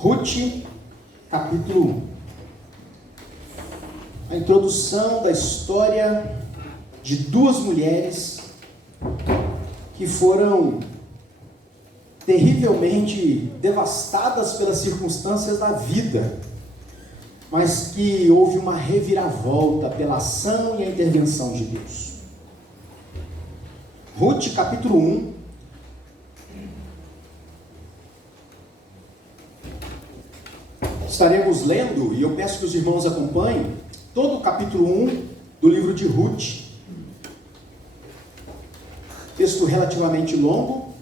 Ruth, capítulo 1. A introdução da história de duas mulheres que foram terrivelmente devastadas pelas circunstâncias da vida, mas que houve uma reviravolta pela ação e a intervenção de Deus. Ruth, capítulo 1. Estaremos lendo, e eu peço que os irmãos acompanhem, todo o capítulo 1 do livro de Ruth. Texto relativamente longo,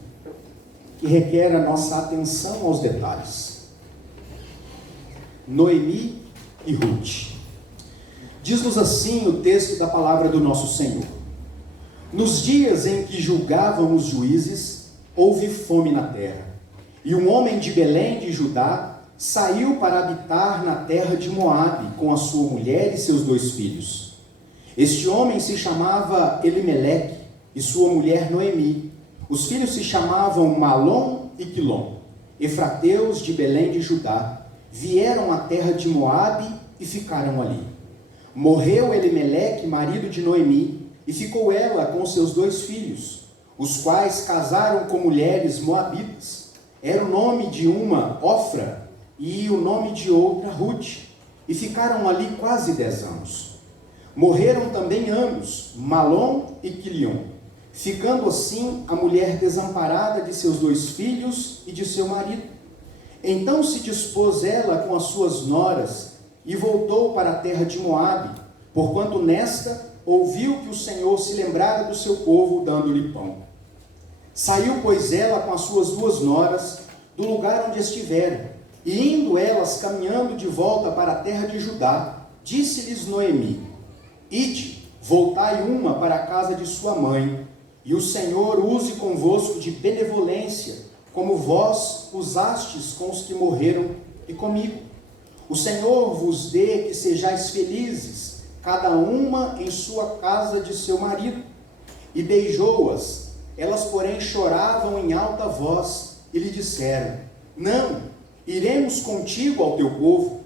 que requer a nossa atenção aos detalhes. Noemi e Ruth. Diz-nos assim o texto da palavra do nosso Senhor. Nos dias em que julgavam os juízes, houve fome na terra, e um homem de Belém de Judá saiu para habitar na terra de Moabe com a sua mulher e seus 2 filhos. Este homem se chamava Elimeleque e sua mulher Noemi. Os filhos se chamavam Malom e Quilom, efrateus de Belém de Judá. Vieram à terra de Moabe e ficaram ali. Morreu Elimeleque, marido de Noemi, e ficou ela com seus 2 filhos, os quais casaram com mulheres moabitas. Era o nome de uma Ofra e o nome de outra Ruth, e ficaram ali quase 10 anos. Morreram também ambos, Malom e Quiliom, ficando assim a mulher desamparada de seus 2 filhos e de seu marido. Então se dispôs ela com as suas noras e voltou para a terra de Moabe, porquanto nesta ouviu que o Senhor se lembrara do seu povo, dando-lhe pão. Saiu, pois, ela com as suas 2 noras do lugar onde estiveram, e indo elas caminhando de volta para a terra de Judá, disse-lhes Noemi: Ide, voltai uma para a casa de sua mãe, e o Senhor use convosco de benevolência, como vós usastes com os que morreram e comigo. O Senhor vos dê que sejais felizes, cada uma em sua casa de seu marido. E beijou-as. Elas, porém, choravam em alta voz, e lhe disseram: Não, iremos contigo ao teu povo.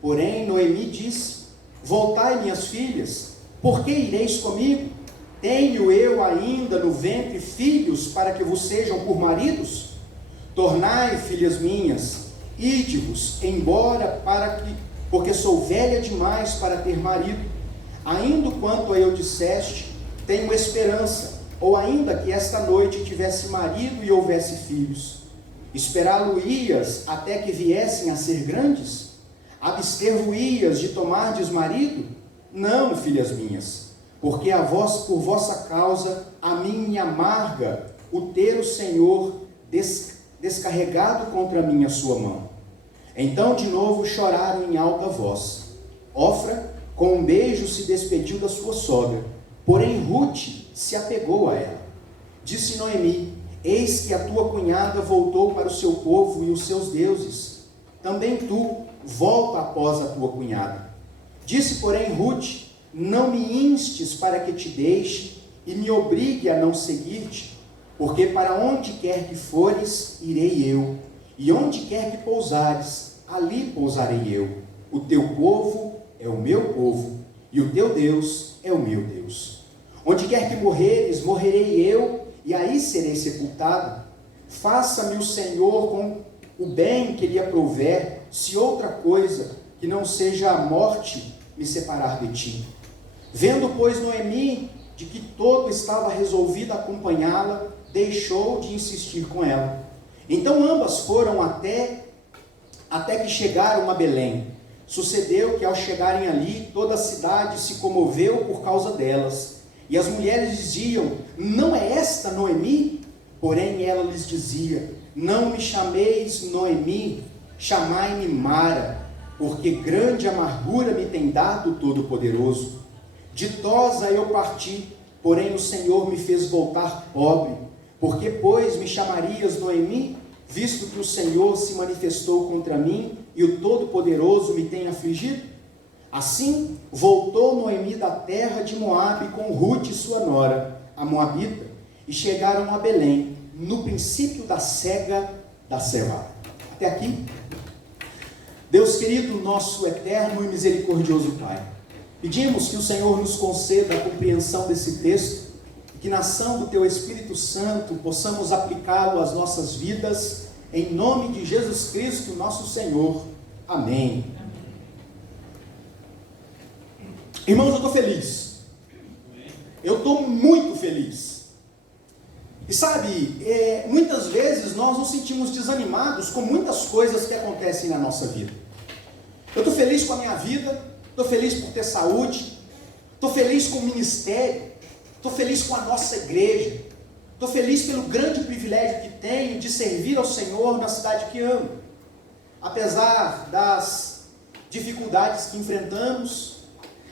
Porém Noemi disse: Voltai, minhas filhas, por que ireis comigo? Tenho eu ainda no ventre filhos para que vos sejam por maridos? Tornai, filhas minhas, ide-vos embora, porque sou velha demais para ter marido. Ainda quanto a eu disseste, tenho esperança, ou ainda que esta noite tivesse marido e houvesse filhos. Esperá-lo-ias até que viessem a ser grandes? Abster-vos-ias de tomardes marido? Não, filhas minhas, porque por vossa causa a mim me amarga o ter o Senhor descarregado contra mim a sua mão. Então de novo choraram em alta voz. Ofra, com um beijo, se despediu da sua sogra, porém Ruth se apegou a ela. Disse Noemi: Eis que a tua cunhada voltou para o seu povo e os seus deuses. Também tu volta após a tua cunhada. Disse, porém, Ruth: Não me instes para que te deixe e me obrigue a não seguir-te, porque para onde quer que fores, irei eu, e onde quer que pousares, ali pousarei eu. O teu povo é o meu povo, e o teu Deus é o meu Deus. Onde quer que morreres, morrerei eu, e aí serei sepultado. Faça-me o Senhor com o bem que lhe aprouver, se outra coisa que não seja a morte me separar de ti. Vendo, pois, Noemi de que todo estava resolvido a acompanhá-la, deixou de insistir com ela. Então ambas foram até que chegaram a Belém. Sucedeu que ao chegarem ali, toda a cidade se comoveu por causa delas. E as mulheres diziam: Não é esta Noemi? Porém ela lhes dizia: Não me chameis Noemi, chamai-me Mara, porque grande amargura me tem dado o Todo-Poderoso. Ditosa eu parti, porém o Senhor me fez voltar pobre. Por que, pois, me chamarias Noemi, visto que o Senhor se manifestou contra mim e o Todo-Poderoso me tem afligido? Assim, voltou Noemi da terra de Moabe com Ruth, sua nora, a moabita, e chegaram a Belém, no princípio da cega da cevada. Até aqui, Deus querido, nosso eterno e misericordioso Pai, pedimos que o Senhor nos conceda a compreensão desse texto, e que na ação do Teu Espírito Santo possamos aplicá-lo às nossas vidas, em nome de Jesus Cristo, nosso Senhor. Amém. Irmãos, eu estou feliz. Eu estou muito feliz. E sabe, muitas vezes nós nos sentimos desanimados com muitas coisas que acontecem na nossa vida. Eu estou feliz com a minha vida, estou feliz por ter saúde, estou feliz com o ministério, estou feliz com a nossa igreja, estou feliz pelo grande privilégio que tenho de servir ao Senhor na cidade que amo. Apesar das dificuldades que enfrentamos,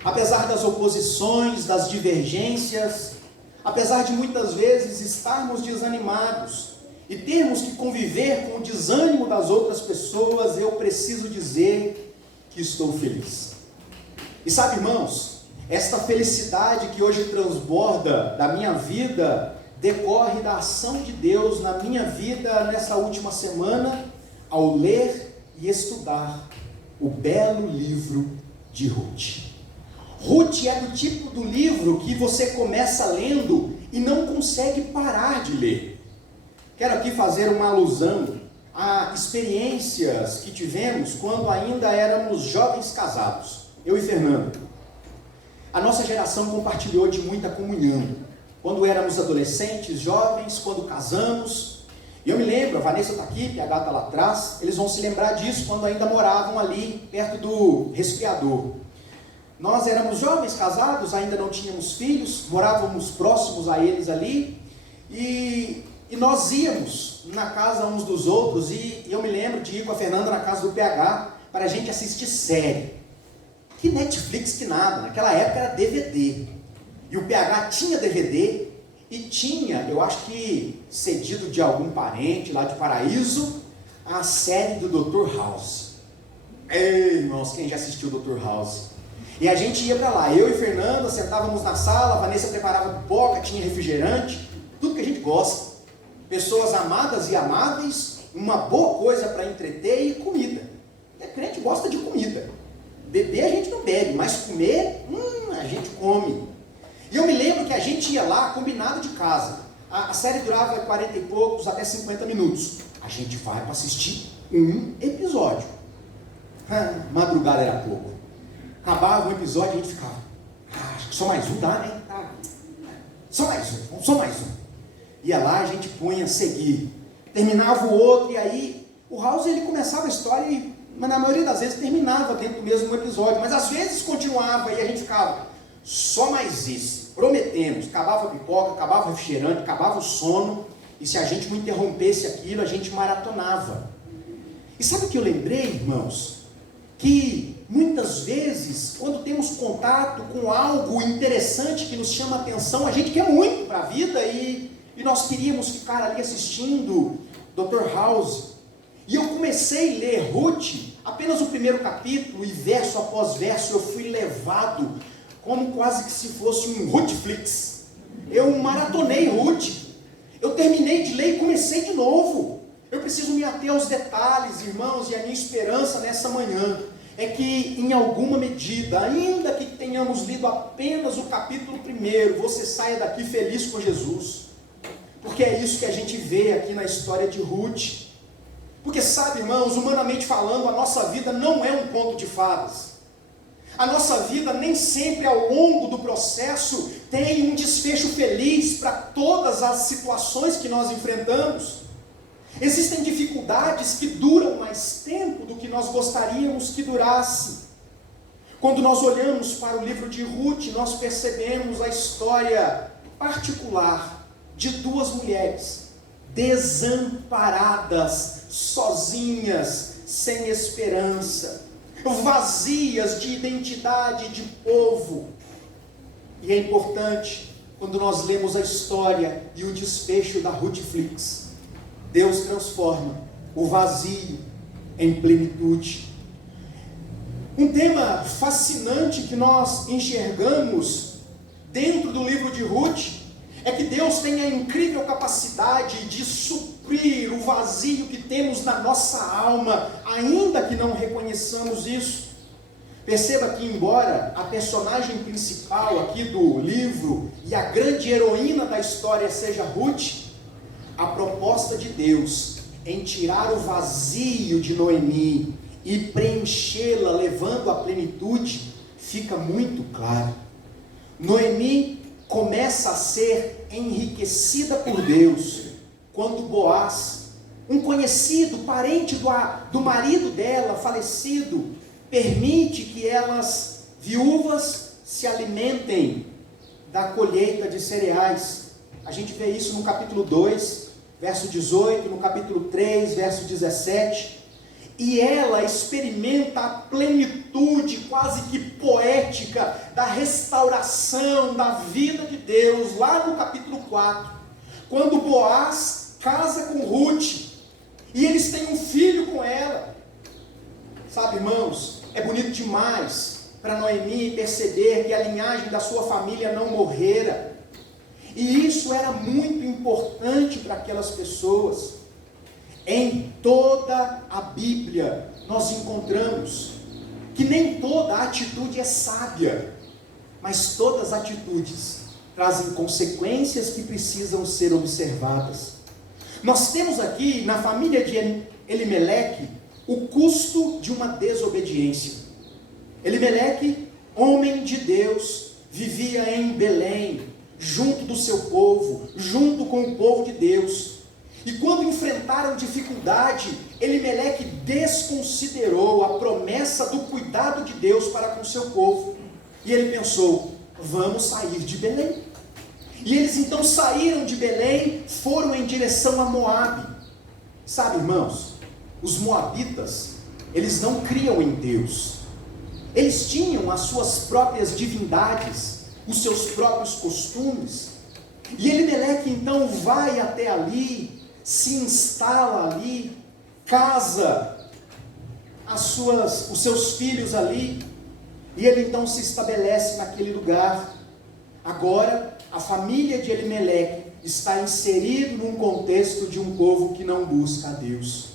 apesar das oposições, das divergências, apesar de muitas vezes estarmos desanimados e termos que conviver com o desânimo das outras pessoas, eu preciso dizer que estou feliz. E sabe, irmãos, esta felicidade que hoje transborda da minha vida decorre da ação de Deus na minha vida nessa última semana, ao ler e estudar o belo livro de Ruth. Ruth é do tipo do livro que você começa lendo e não consegue parar de ler. Quero aqui fazer uma alusão a experiências que tivemos quando ainda éramos jovens casados, eu e Fernando. A nossa geração compartilhou de muita comunhão, quando éramos adolescentes, jovens, quando casamos. E eu me lembro, a Vanessa está aqui, PH está lá atrás, eles vão se lembrar disso quando ainda moravam ali, perto do resfriador. Nós éramos jovens casados, ainda não tínhamos filhos, morávamos próximos a eles ali, e nós íamos na casa uns dos outros, e eu me lembro de ir com a Fernanda na casa do PH, para a gente assistir série. Que Netflix, que nada, naquela época era DVD, e o PH tinha DVD, e tinha, eu acho que cedido de algum parente lá de Paraíso, a série do Dr. House. Ei, irmãos, quem já assistiu o Dr. House? E a gente ia para lá, eu e Fernanda sentávamos na sala, a Vanessa preparava pipoca, tinha refrigerante, tudo que a gente gosta. Pessoas amadas e amáveis, uma boa coisa para entreter e comida. A crente gosta de comida. Beber a gente não bebe, mas comer, a gente come. E eu me lembro que a gente ia lá combinado de casa. A série durava 40 e poucos até 50 minutos. A gente vai para assistir um episódio. Madrugada era pouco. Acabava um episódio e a gente ficava, acho que só mais um dá, né? Só mais um. Ia lá, a gente punha a seguir. Terminava o outro, e aí o House ele começava a história, mas na maioria das vezes terminava dentro do mesmo episódio. Mas às vezes continuava e a gente ficava, só mais esse. Prometemos, acabava a pipoca, acabava o refrigerante, acabava o sono. E se a gente não interrompesse aquilo, a gente maratonava. E sabe o que eu lembrei, irmãos? Que muitas vezes, quando temos contato com algo interessante que nos chama a atenção, a gente quer muito para a vida e nós queríamos ficar ali assistindo Dr. House. E eu comecei a ler Ruth, apenas o primeiro capítulo, e verso após verso eu fui levado, como quase que se fosse um Ruthflix. Eu maratonei Ruth, eu terminei de ler e comecei de novo. Eu preciso me ater aos detalhes, irmãos, e a minha esperança nessa manhã é que, em alguma medida, ainda que tenhamos lido apenas o capítulo 1, você saia daqui feliz com Jesus. Porque é isso que a gente vê aqui na história de Ruth. Porque sabe, irmãos, humanamente falando, a nossa vida não é um conto de fadas. A nossa vida nem sempre ao longo do processo tem um desfecho feliz para todas as situações que nós enfrentamos. Existem dificuldades que duram mais tempo do que nós gostaríamos que durasse. Quando nós olhamos para o livro de Ruth, nós percebemos a história particular de duas mulheres desamparadas, sozinhas, sem esperança, vazias de identidade de povo. E é importante, quando nós lemos a história e o desfecho da Ruthflix, Deus transforma o vazio em plenitude. Um tema fascinante que nós enxergamos dentro do livro de Ruth é que Deus tem a incrível capacidade de suprir o vazio que temos na nossa alma, ainda que não reconheçamos isso. Perceba que, embora a personagem principal aqui do livro e a grande heroína da história seja Ruth, a proposta de Deus em tirar o vazio de Noemi e preenchê-la, levando à plenitude, fica muito claro. Noemi começa a ser enriquecida por Deus quando Boaz, um conhecido, parente do marido dela, falecido, permite que elas, viúvas, se alimentem da colheita de cereais. A gente vê isso no capítulo 2, verso 18, no capítulo 3, verso 17. E ela experimenta a plenitude quase que poética da restauração da vida de Deus, lá no capítulo 4, quando Boaz casa com Ruth, e eles têm um filho com ela. Sabe, irmãos, é bonito demais para Noemi perceber que a linhagem da sua família não morrera, e isso era muito importante para aquelas pessoas. Em toda a Bíblia nós encontramos que nem toda atitude é sábia, mas todas as atitudes trazem consequências que precisam ser observadas. Nós temos aqui na família de Elimeleque o custo de uma desobediência. Elimeleque, homem de Deus, vivia em Belém, junto do seu povo, junto com o povo de Deus. E quando enfrentaram dificuldade, Elimeleque desconsiderou a promessa do cuidado de Deus para com seu povo. E ele pensou, vamos sair de Belém. E eles então saíram de Belém, foram em direção a Moabe. Sabe, irmãos, os moabitas, eles não criam em Deus. Eles tinham as suas próprias divindades, os seus próprios costumes. E Elimeleque então vai até ali, se instala ali, casa os seus filhos ali, e ele então se estabelece naquele lugar. Agora, a família de Elimeleque está inserido num contexto de um povo que não busca a Deus.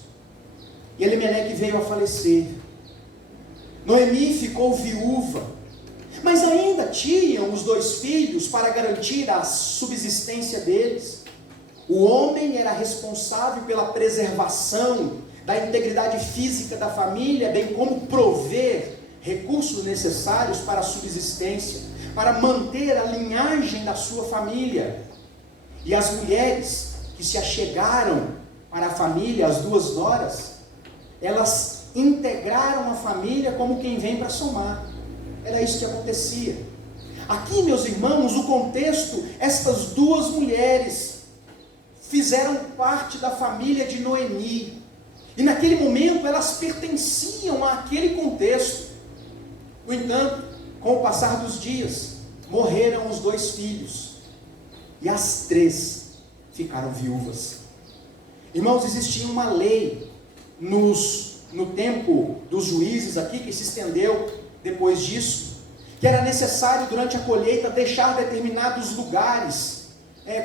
E Elimeleque veio a falecer. Noemi ficou viúva, mas ainda tinham os 2 filhos para garantir a subsistência deles. O homem era responsável pela preservação da integridade física da família, bem como prover recursos necessários para a subsistência, para manter a linhagem da sua família. E as mulheres que se achegaram para a família, as 2 noras, elas integraram a família como quem vem para somar. Era isso que acontecia. Aqui, meus irmãos, o contexto, estas 2 mulheres fizeram parte da família de Noemi, e naquele momento elas pertenciam àquele contexto. No entanto, com o passar dos dias, morreram os 2 filhos, e as 3 ficaram viúvas. Irmãos, existia uma lei no tempo dos juízes aqui, que se estendeu depois disso, que era necessário durante a colheita deixar determinados lugares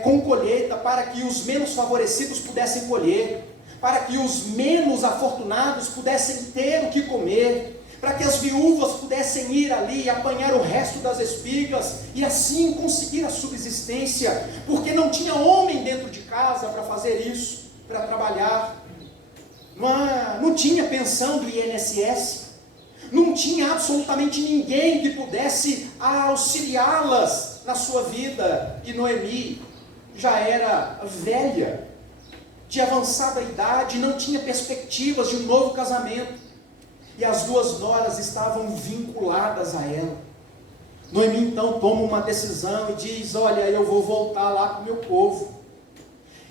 com colheita, para que os menos favorecidos pudessem colher, para que os menos afortunados pudessem ter o que comer, para que as viúvas pudessem ir ali e apanhar o resto das espigas, e assim conseguir a subsistência, porque não tinha homem dentro de casa para fazer isso, para trabalhar. Não tinha pensão do INSS, não tinha absolutamente ninguém que pudesse auxiliá-las na sua vida. E Noemi já era velha, de avançada idade, não tinha perspectivas de um novo casamento, e as 2 noras estavam vinculadas a ela. Noemi então toma uma decisão e diz, olha, eu vou voltar lá para o meu povo,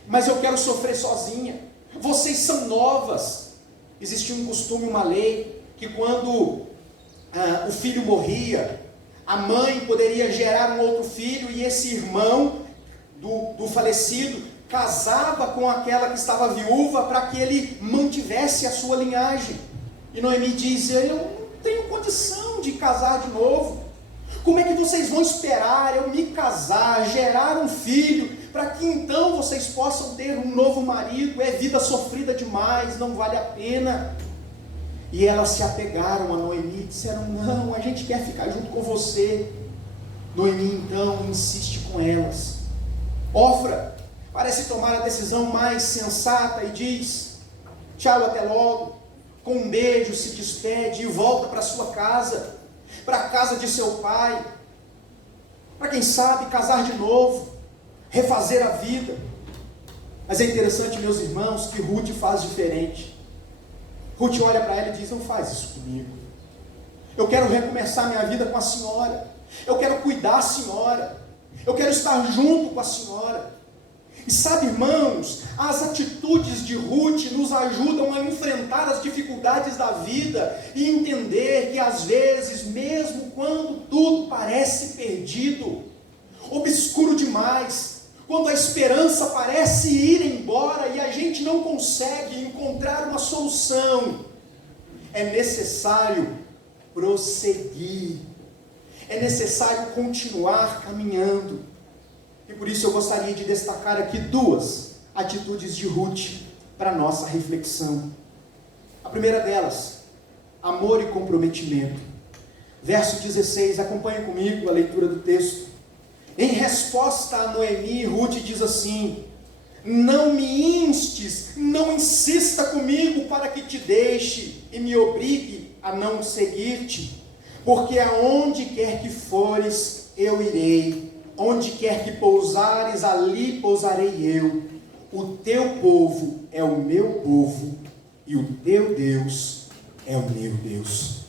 mas eu quero sofrer sozinha, vocês são novas. Existia um costume, uma lei, que quando o filho morria, a mãe poderia gerar um outro filho, e esse irmão do falecido casava com aquela que estava viúva, para que ele mantivesse a sua linhagem. E Noemi diz, eu não tenho condição de casar de novo, Como é que vocês vão esperar eu me casar, gerar um filho, para que então vocês possam ter um novo marido? É vida sofrida demais, não vale a pena. E elas se apegaram a Noemi e disseram: não, a gente quer ficar junto com você. Noemi então insiste com elas. Ofra parece tomar a decisão mais sensata e diz: tchau, até logo. Com um beijo se despede e volta para sua casa, para a casa de seu pai, para quem sabe casar de novo, refazer a vida. Mas é interessante, meus irmãos, que Ruth faz diferente. Ruth olha para ela e diz: não faz isso comigo. Eu quero recomeçar minha vida com a senhora. Eu quero cuidar da senhora. Eu quero estar junto com a senhora. E sabe, irmãos, as atitudes de Ruth nos ajudam a enfrentar as dificuldades da vida e entender que às vezes, mesmo quando tudo parece perdido, obscuro demais, quando a esperança parece ir embora e a gente não consegue encontrar uma solução, é necessário prosseguir, é necessário continuar caminhando. E por isso eu gostaria de destacar aqui duas atitudes de Ruth para a nossa reflexão. A primeira delas, amor e comprometimento. Verso 16, acompanhe comigo a leitura do texto. Em resposta a Noemi, Ruth diz assim: não me instes, não insista comigo para que te deixe e me obrigue a não seguir-te, porque aonde quer que fores, eu irei. Onde quer que pousares, ali pousarei eu. O teu povo é o meu povo, e o teu Deus é o meu Deus.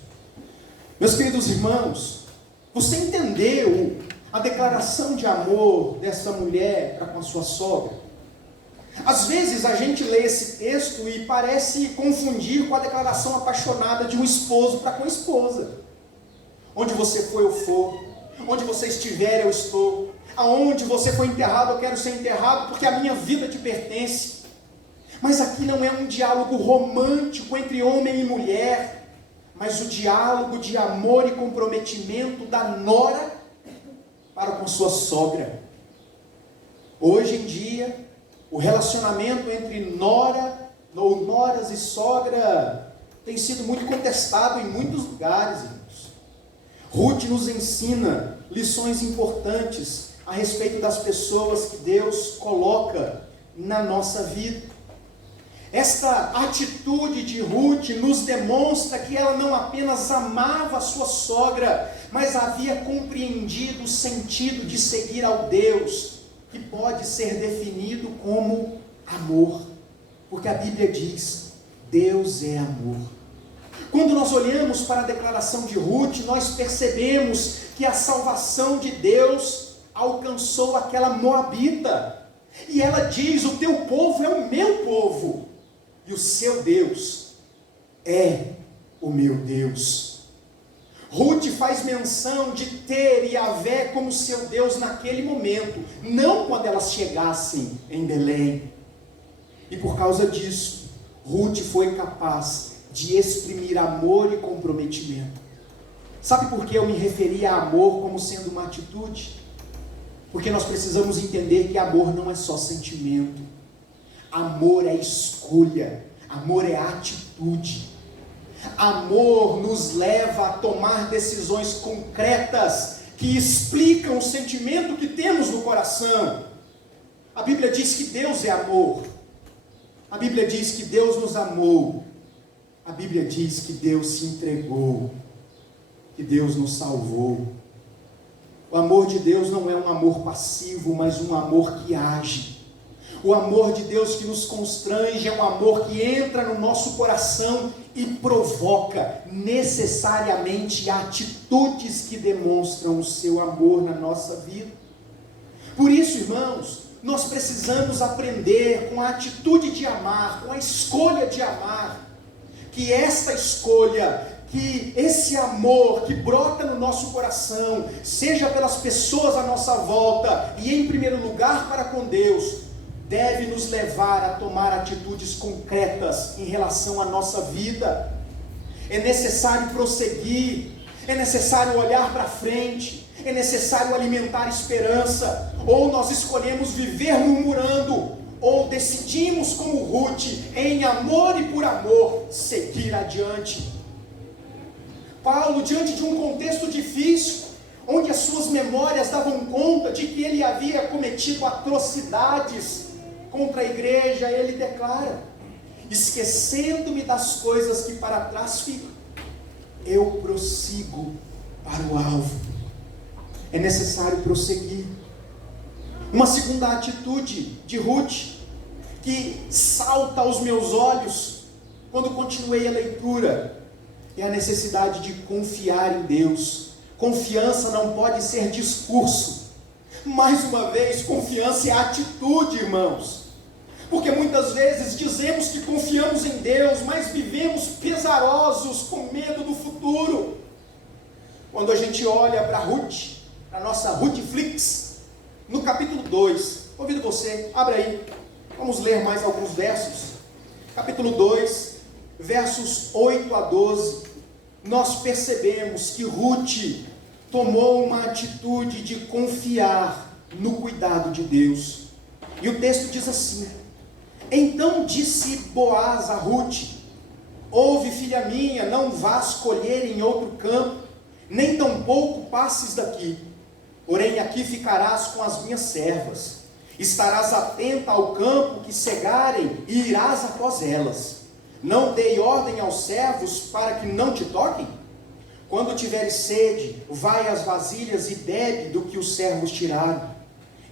Meus queridos irmãos, você entendeu a declaração de amor dessa mulher para com a sua sogra? Às vezes a gente lê esse texto e parece confundir com a declaração apaixonada de um esposo para com a esposa. Onde você for, eu for. Onde você estiver, eu estou. Aonde você foi enterrado, eu quero ser enterrado, porque a minha vida te pertence. Mas aqui não é um diálogo romântico entre homem e mulher, mas o diálogo de amor e comprometimento da nora para com sua sogra. Hoje em dia, o relacionamento entre nora, ou noras e sogra, tem sido muito contestado em muitos lugares, irmãos. Ruth nos ensina lições importantes a respeito das pessoas que Deus coloca na nossa vida. Esta atitude de Ruth nos demonstra que ela não apenas amava a sua sogra, mas havia compreendido o sentido de seguir ao Deus, que pode ser definido como amor, porque a Bíblia diz: Deus é amor. Quando nós olhamos para a declaração de Ruth, nós percebemos que a salvação de Deus alcançou aquela moabita. E ela diz: o teu povo é o meu povo, e o seu Deus é o meu Deus. Ruth faz menção de ter Yahvé como seu Deus naquele momento, não quando elas chegassem em Belém. E por causa disso, Ruth foi capaz de exprimir amor e comprometimento. Sabe por que eu me referi a amor como sendo uma atitude? Porque nós precisamos entender que amor não é só sentimento. Amor é escolha. Amor é atitude. Amor nos leva a tomar decisões concretas que explicam o sentimento que temos no coração. A Bíblia diz que Deus é amor. A Bíblia diz que Deus nos amou. A Bíblia diz que Deus se entregou, que Deus nos salvou. O amor de Deus não é um amor passivo, mas um amor que age. O amor de Deus que nos constrange é um amor que entra no nosso coração e provoca necessariamente atitudes que demonstram o seu amor na nossa vida. Por isso, irmãos, nós precisamos aprender com a atitude de amar, com a escolha de amar, que esta escolha, que esse amor que brota no nosso coração, seja pelas pessoas à nossa volta e em primeiro lugar para com Deus, deve nos levar a tomar atitudes concretas em relação à nossa vida. É necessário prosseguir, é necessário olhar para frente, é necessário alimentar esperança. Ou nós escolhemos viver murmurando, ou decidimos, como Ruth, em amor e por amor, seguir adiante. Paulo, diante de um contexto difícil, onde as suas memórias davam conta de que ele havia cometido atrocidades contra a igreja, ele declara: esquecendo-me das coisas que para trás ficam, eu prossigo para o alvo. É necessário prosseguir. Uma segunda atitude de Ruth, que salta aos meus olhos quando continuei a leitura, é a necessidade de confiar em Deus. Confiança não pode ser discurso. Mais uma vez, confiança é atitude, irmãos. Porque muitas vezes dizemos que confiamos em Deus, mas vivemos pesarosos, com medo do futuro. Quando a gente olha para Ruth, a nossa Ruthflix, no capítulo 2, convido você, abre aí, vamos ler mais alguns versos. Capítulo 2, versos 8 a 12, nós percebemos que Ruth tomou uma atitude de confiar no cuidado de Deus. E o texto diz assim: então disse Boaz a Ruth: ouve, filha minha, não vás colher em outro campo, nem tampouco passes daqui, porém aqui ficarás com as minhas servas, estarás atenta ao campo que cegarem e irás após elas. Não dei ordem aos servos para que não te toquem? Quando tiveres sede, vai às vasilhas e bebe do que os servos tiraram.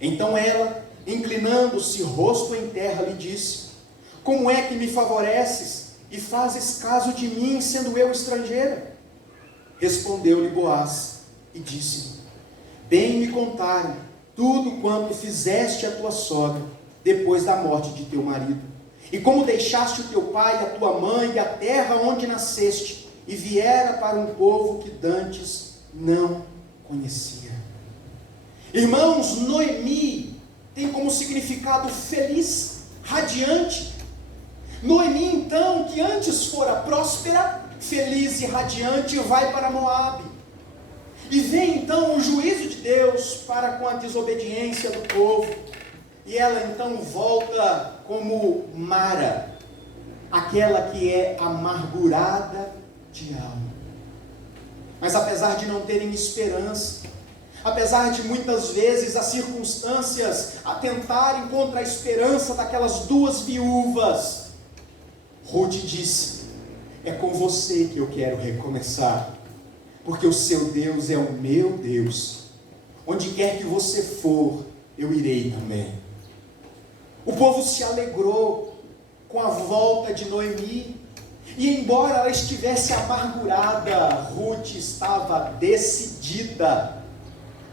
Então ela, inclinando-se rosto em terra, lhe disse: como é que me favoreces e fazes caso de mim, sendo eu estrangeira? Respondeu-lhe Boaz e disse: bem me contaram tudo quanto fizeste a tua sogra, depois da morte de teu marido, e como deixaste o teu pai, a tua mãe e a terra onde nasceste, e viera para um povo que dantes não conhecia. Irmãos, Noemi tem como significado feliz, radiante. Noemi, então, que antes fora próspera, feliz e radiante, vai para Moabe. E vem então o juízo de Deus para com a desobediência do povo. E ela então volta como Mara, aquela que é amargurada de alma. Mas apesar de não terem esperança, apesar de muitas vezes as circunstâncias atentarem contra a esperança daquelas duas viúvas, Ruth disse: é com você que eu quero recomeçar, porque o seu Deus é o meu Deus. Onde quer que você for, eu irei também. O povo se alegrou com a volta de Noemi, e embora ela estivesse amargurada, Ruth estava decidida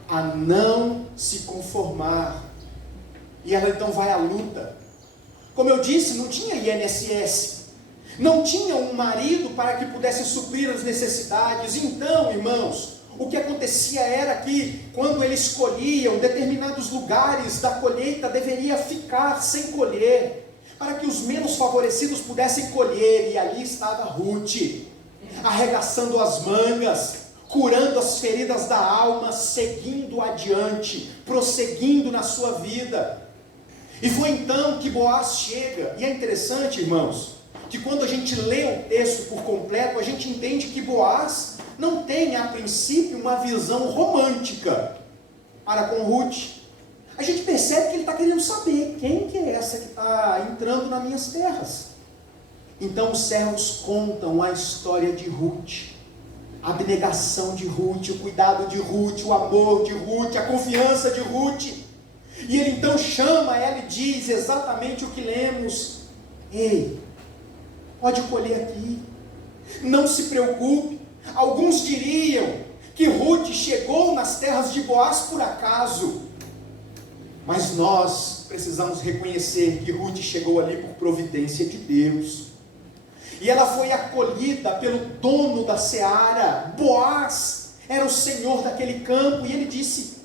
a não se conformar. E ela então vai à luta. Como eu disse, não tinha INSS, não tinha um marido para que pudesse suprir as necessidades. Então, irmãos, o que acontecia era que, quando eles colhiam, determinados lugares da colheita deveria ficar sem colher, para que os menos favorecidos pudessem colher. E ali estava Ruth, arregaçando as mangas, curando as feridas da alma, seguindo adiante, prosseguindo na sua vida. E foi então que Boaz chega. E é interessante, irmãos, que quando a gente lê o texto por completo, a gente entende que Boaz não tem a princípio uma visão romântica para com Ruth. A gente percebe que ele está querendo saber quem que é essa que está entrando nas minhas terras. Então os servos contam a história de Ruth, a abnegação de Ruth, o cuidado de Ruth, o amor de Ruth, a confiança de Ruth. E ele então chama ela e diz exatamente o que lemos: ei, pode colher aqui, não se preocupe. Alguns diriam que Ruth chegou nas terras de Boaz por acaso, mas nós precisamos reconhecer que Ruth chegou ali por providência de Deus. E ela foi acolhida pelo dono da seara. Boaz era o senhor daquele campo, e ele disse: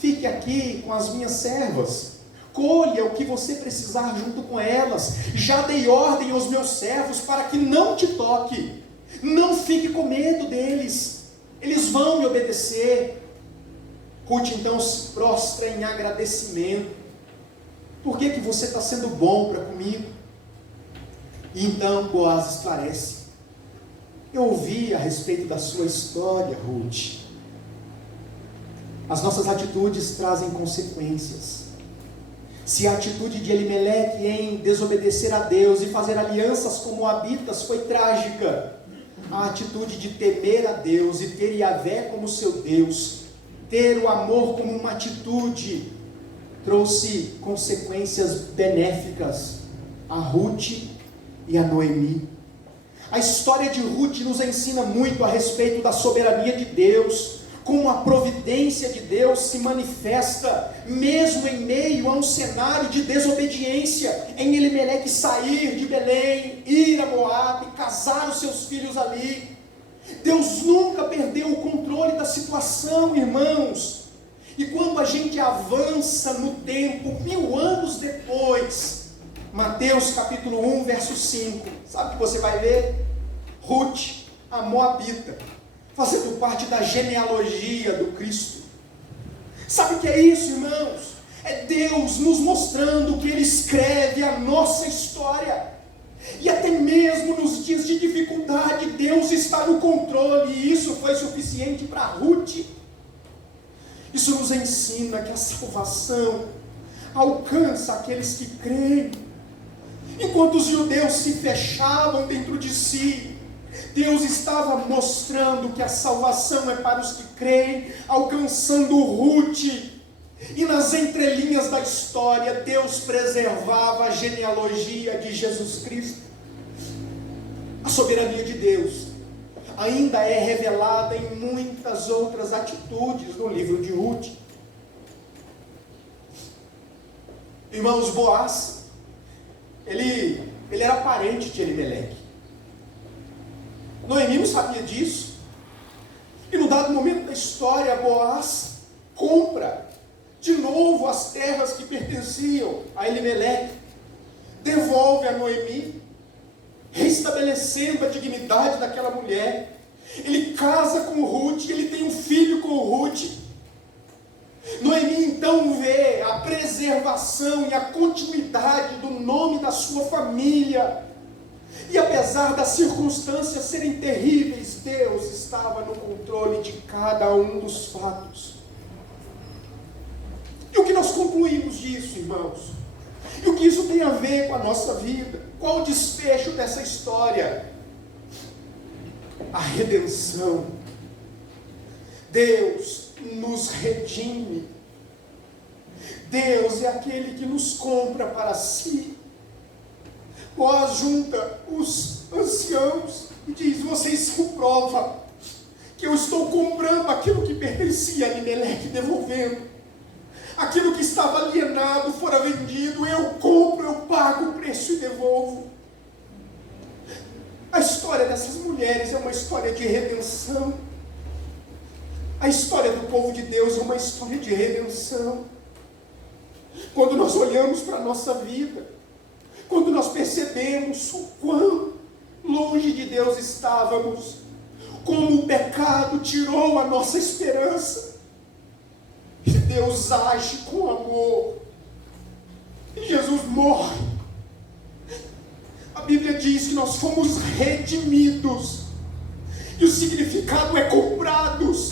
fique aqui com as minhas servas, colha o que você precisar junto com elas. Já dei ordem aos meus servos para que não te toque, não fique com medo deles. eles vão me obedecer. Ruth então se prostra em agradecimento. Por que você está sendo bom para comigo? E então Boaz esclarece: eu ouvi a respeito da sua história, Ruth. As nossas atitudes trazem consequências. Se a atitude de Elimeleque em desobedecer a Deus e fazer alianças com Moabitas foi trágica, a atitude de temer a Deus e ter Yahvé como seu Deus, ter o amor como uma atitude, trouxe consequências benéficas a Ruth e a Noemi. A história de Ruth nos ensina muito a respeito da soberania de Deus, como a providência de Deus se manifesta, mesmo em meio a um cenário de desobediência, em Elimeleque sair de Belém, ir a Moabe, casar os seus filhos ali. Deus nunca perdeu o controle da situação, irmãos. E quando a gente avança no tempo, 1000 anos depois, Mateus capítulo 1, verso 5, sabe o que você vai ver? Ruth, a Moabita, fazendo parte da genealogia do Cristo. Sabe o que é isso, irmãos? É Deus nos mostrando que Ele escreve a nossa história. E até mesmo nos dias de dificuldade, Deus está no controle, e isso foi suficiente para Ruth. Isso nos ensina que a salvação alcança aqueles que creem. Enquanto os judeus se fechavam dentro de si, Deus estava mostrando que a salvação é para os que creem, alcançando Ruth. E nas entrelinhas da história, Deus preservava a genealogia de Jesus Cristo. A soberania de Deus ainda é revelada em muitas outras atitudes no livro de Ruth. Irmãos, Boaz, ele era parente de Elimeleque. Noemi não sabia disso. E no dado momento da história, Boaz compra de novo as terras que pertenciam a Elimeleque, devolve a Noemi, restabelecendo a dignidade daquela mulher. Ele casa com Ruth, ele tem um filho com Ruth. Noemi então vê a preservação e a continuidade do nome da sua família. E apesar das circunstâncias serem terríveis, Deus estava no controle de cada um dos fatos. E o que nós concluímos disso, irmãos? E o que isso tem a ver com a nossa vida? Qual o desfecho dessa história? A redenção. Deus nos redime. Deus é aquele que nos compra para si. Boaz junta os anciãos e diz: vocês são prova que eu estou comprando aquilo que pertencia a Elimeleque, devolvendo. Aquilo que estava alienado, fora vendido, eu compro, eu pago o preço e devolvo. A história dessas mulheres é uma história de redenção. A história do povo de Deus é uma história de redenção. Quando nós olhamos para a nossa vida, quando nós percebemos o quão longe de Deus estávamos, como o pecado tirou a nossa esperança, e Deus age com amor, e Jesus morre. A Bíblia diz que nós fomos redimidos, e o significado é comprados,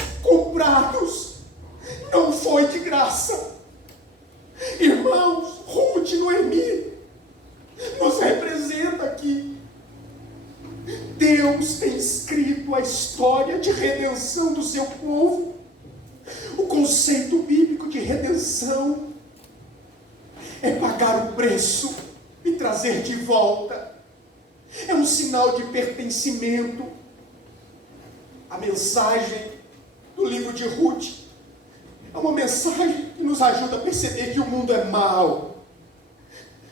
não foi de graça. Irmãos, Ruth e Noemi nos representa aqui. Deus tem escrito a história de redenção do seu povo. O conceito bíblico de redenção é pagar o preço e trazer de volta. É um sinal de pertencimento. A mensagem do livro de Ruth é uma mensagem que nos ajuda a perceber que o mundo é mau.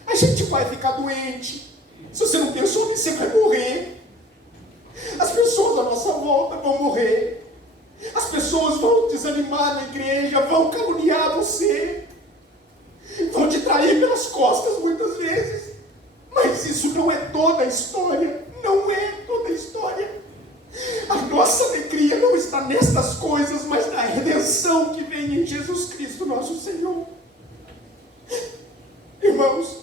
A gente vai ficar doente. Se você não pensou nisso, você vai morrer. As pessoas à nossa volta vão morrer. As pessoas vão desanimar na igreja, vão caluniar você, vão te trair pelas costas muitas vezes. Mas isso não é toda a história. Não é toda a história. A nossa alegria não está está nestas coisas, mas na redenção que vem em Jesus Cristo, nosso Senhor. Irmãos,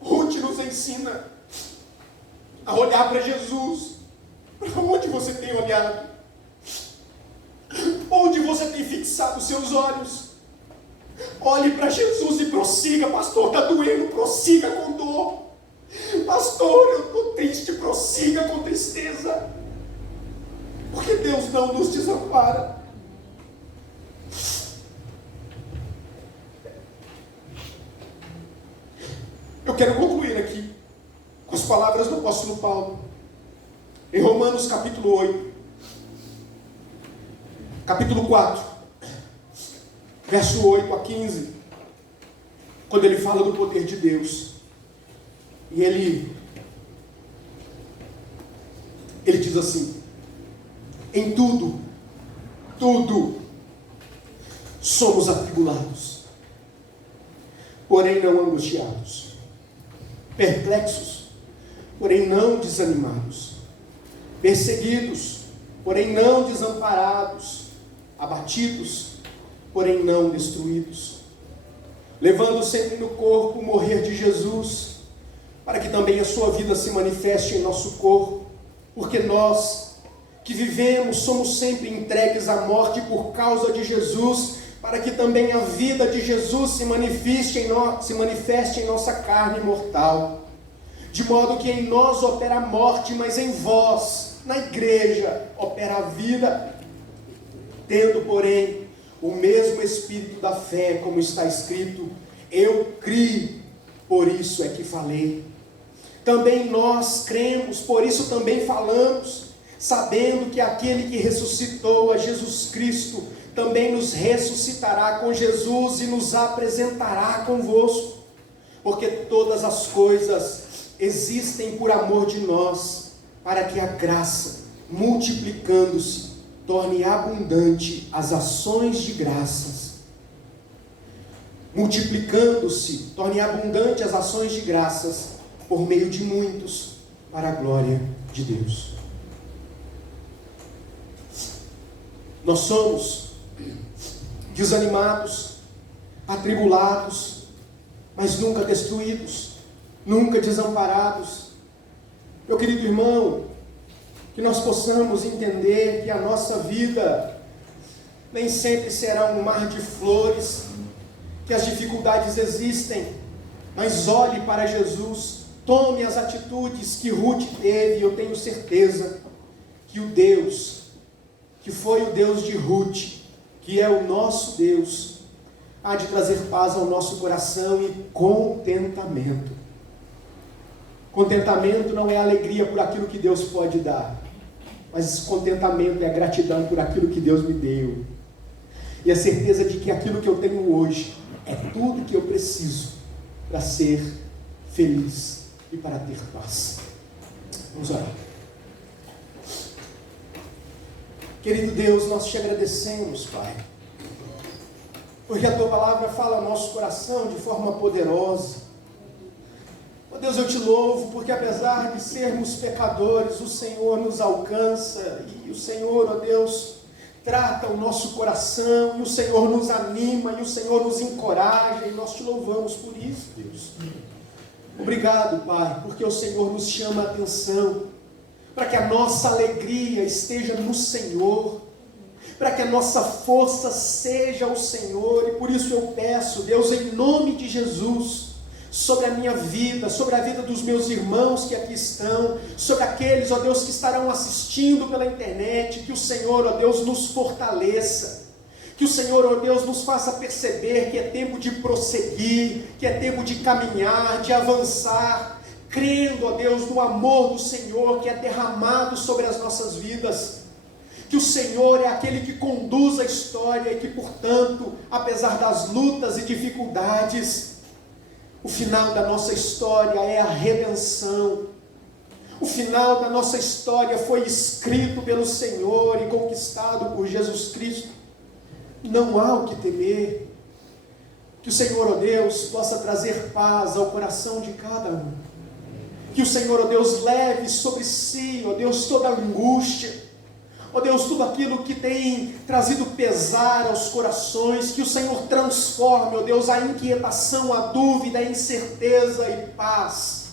Ruth nos ensina a olhar para Jesus. Para onde você tem olhado? Onde você tem fixado os seus olhos? Olhe para Jesus e prossiga. Pastor, está doendo, prossiga com dor. Pastor, eu estou triste, prossiga com tristeza. Porque Deus não nos desampara. Eu quero concluir aqui com as palavras do apóstolo Paulo, em Romanos capítulo 8, capítulo 4, verso 8 a 15, quando ele fala do poder de Deus. E ele diz assim: em tudo somos atribulados, porém não angustiados, perplexos, porém não desanimados, perseguidos, porém não desamparados, abatidos, porém não destruídos, levando sempre no corpo o morrer de Jesus, para que também a sua vida se manifeste em nosso corpo, porque nós que vivemos somos sempre entregues à morte por causa de Jesus, para que também a vida de Jesus se manifeste em nossa carne mortal. De modo que em nós opera a morte, mas em vós, na igreja, opera a vida. Tendo, porém, o mesmo espírito da fé, como está escrito: eu criei, por isso é que falei. Também nós cremos, por isso também falamos, sabendo que aquele que ressuscitou a Jesus Cristo também nos ressuscitará com Jesus e nos apresentará convosco, porque todas as coisas existem por amor de nós, para que a graça, multiplicando-se, torne abundante as ações de graças. Multiplicando-se, torne abundante as ações de graças, por meio de muitos, para a glória de Deus. Nós somos desanimados, atribulados, mas nunca destruídos, nunca desamparados. Meu querido irmão, que nós possamos entender que a nossa vida nem sempre será um mar de flores, que as dificuldades existem, mas olhe para Jesus, tome as atitudes que Ruth teve, e eu tenho certeza que o Deus, que foi o Deus de Ruth, que é o nosso Deus, há de trazer paz ao nosso coração e contentamento. Contentamento não é alegria por aquilo que Deus pode dar, mas contentamento é gratidão por aquilo que Deus me deu, e a certeza de que aquilo que eu tenho hoje é tudo que eu preciso para ser feliz e para ter paz. Vamos orar. Querido Deus, nós te agradecemos, Pai, porque a Tua palavra fala ao nosso coração de forma poderosa. Ó Deus, eu te louvo, porque apesar de sermos pecadores, o Senhor nos alcança, e o Senhor, ó Deus, trata o nosso coração, e o Senhor nos anima, e o Senhor nos encoraja, e nós te louvamos por isso, Deus. Obrigado, Pai, porque o Senhor nos chama a atenção, para que a nossa alegria esteja no Senhor, para que a nossa força seja o Senhor, e por isso eu peço, Deus, em nome de Jesus, sobre a minha vida, sobre a vida dos meus irmãos que aqui estão, sobre aqueles, ó Deus, que estarão assistindo pela internet, que o Senhor, ó Deus, nos fortaleça, que o Senhor, ó Deus, nos faça perceber que é tempo de prosseguir, que é tempo de caminhar, de avançar, crendo, ó Deus, no amor do Senhor que é derramado sobre as nossas vidas, que o Senhor é aquele que conduz a história e que, portanto, apesar das lutas e dificuldades, o final da nossa história é a redenção. O final da nossa história foi escrito pelo Senhor e conquistado por Jesus Cristo. Não há o que temer. Que o Senhor, ó Deus, possa trazer paz ao coração de cada um. Que o Senhor, ó Deus, leve sobre si, ó Deus, toda a angústia. Ó Deus, tudo aquilo que tem trazido pesar aos corações, que o Senhor transforme, ó Deus, a inquietação, a dúvida, a incerteza e paz.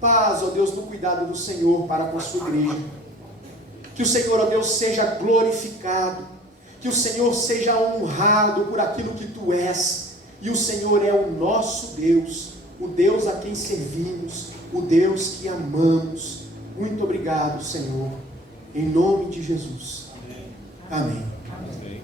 Paz, ó Deus, no cuidado do Senhor para com a sua igreja. Que o Senhor, ó Deus, seja glorificado, que o Senhor seja honrado por aquilo que Tu és. E o Senhor é o nosso Deus, o Deus a quem servimos, o Deus que amamos. Muito obrigado, Senhor, em nome de Jesus. Amém. Amém.